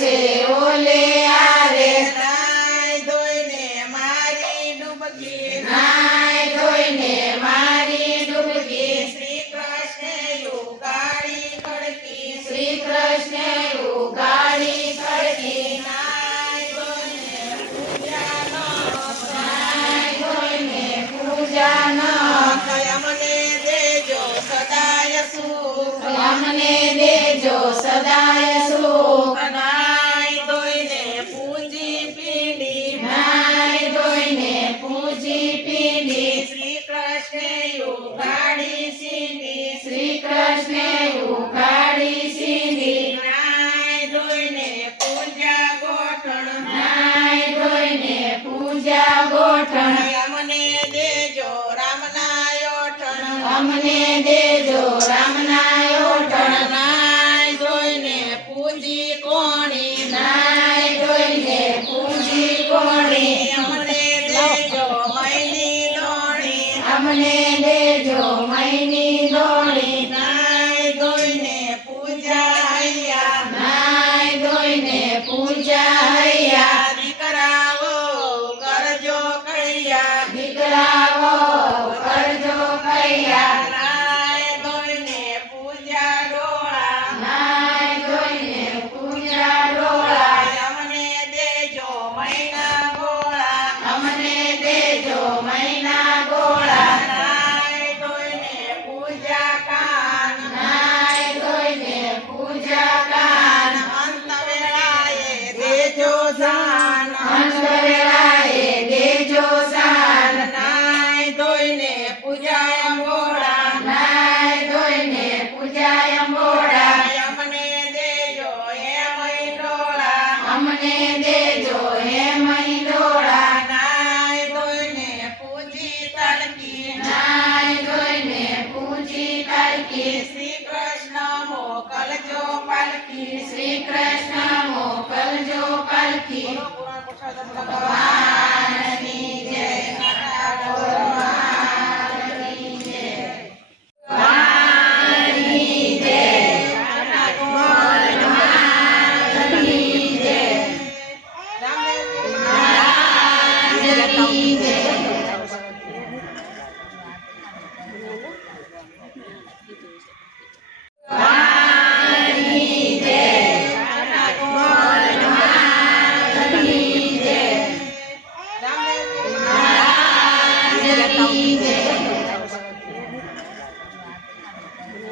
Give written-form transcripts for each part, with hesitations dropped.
છે ઓલે આરે નાય ધોઈને મારી ડૂબકી નાય ધોઈને મારી ડૂબકી શ્રી કૃષ્ણ ઉગાડી કડકી શ્રી કૃષ્ણ ઉગાડી કડકી નાય ધોઈને પૂજાનો અમને દેજો સદાય સુખ અમને દેજો સદાય સુખ નાય ધોઈને પૂજી પીડી નાય ધોઈને પૂજી પીડી શ્રી કૃષ્ણ ઉગાડી સીડી શ્રી કૃષ્ણ ઉગાડી સીધી નાય ધોઈને પૂજા ગોઠણ નાય ધોઈને પૂજા ગોઠણ અમને દેજો રામના યોઠણ અમને દેજો રામના ઓઠણ નાય ધોઈને પૂજી કોણી નાય ધોઈને પૂજી કોણી અમને દેજો મૈની દોણી અમને દેજો મૈની દોણી નાય ધોઈને પૂજા હૈયા નાય ધોઈને પૂજા હૈયા દીકરાઓ કરજો કૈયા દીકરાઓ કરજો કૈયા નાય ધોઈને પૂજા ડોળા નાય ધોઈને પૂજા ડોળા અમને દેજો મૈના ગોળા અમને દેજો મૈના ગોળા નાય ધોઈને પૂજા કાન નાય ધોઈને પૂજા કાન અંત વેળાએ દેજો જાન અંતવેળાએ દેજો સાન નાય ધોઈને પૂજા અંગોળા નાય ધોઈને પૂજા અંબોડા અમને દેજો હે મૈડોળા અમને દેજો હે મૈડોળા નાય ધોઈને પૂજી તડકી નાય ધોઈને પૂજી તડકી શ્રી કૃષ્ણ મોકલજો પાલકી શ્રી કૃષ્ણ મોકલજો પાલકી ભગવાનની જય ભગવાનની જય ભગવાનની જય ભગવાનની જય ભગવાનની જય ભગવાનની જય ભગવાનની જય ભગવાનની જય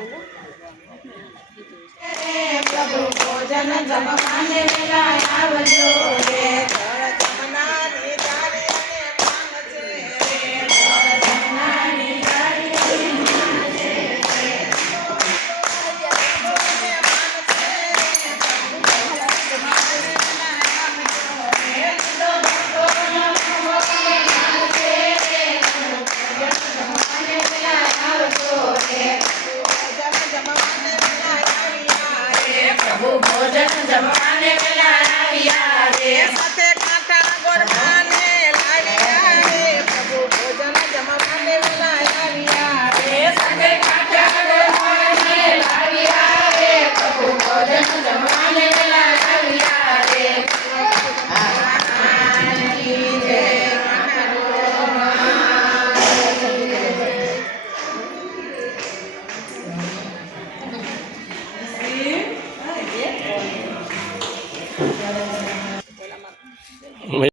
પ્રભુ ભોજન જમવાને વેલા આવજો રે જમનાની તારી અને પાન છે નાની તારી પ્રભુ ભોજન જમવાને વેલા આવ્યા રે સાથે કાંઠા ગોરખાને લાવ્યા રે પ્રભુ ભોજન જમવાને વેલા આવ્યા રે સાથે કાંઠા ગોરખાને લાવ્યા રે પ્રભુ ભોજન જમવાને વેલા આવ્યા રે ભગવાનની જય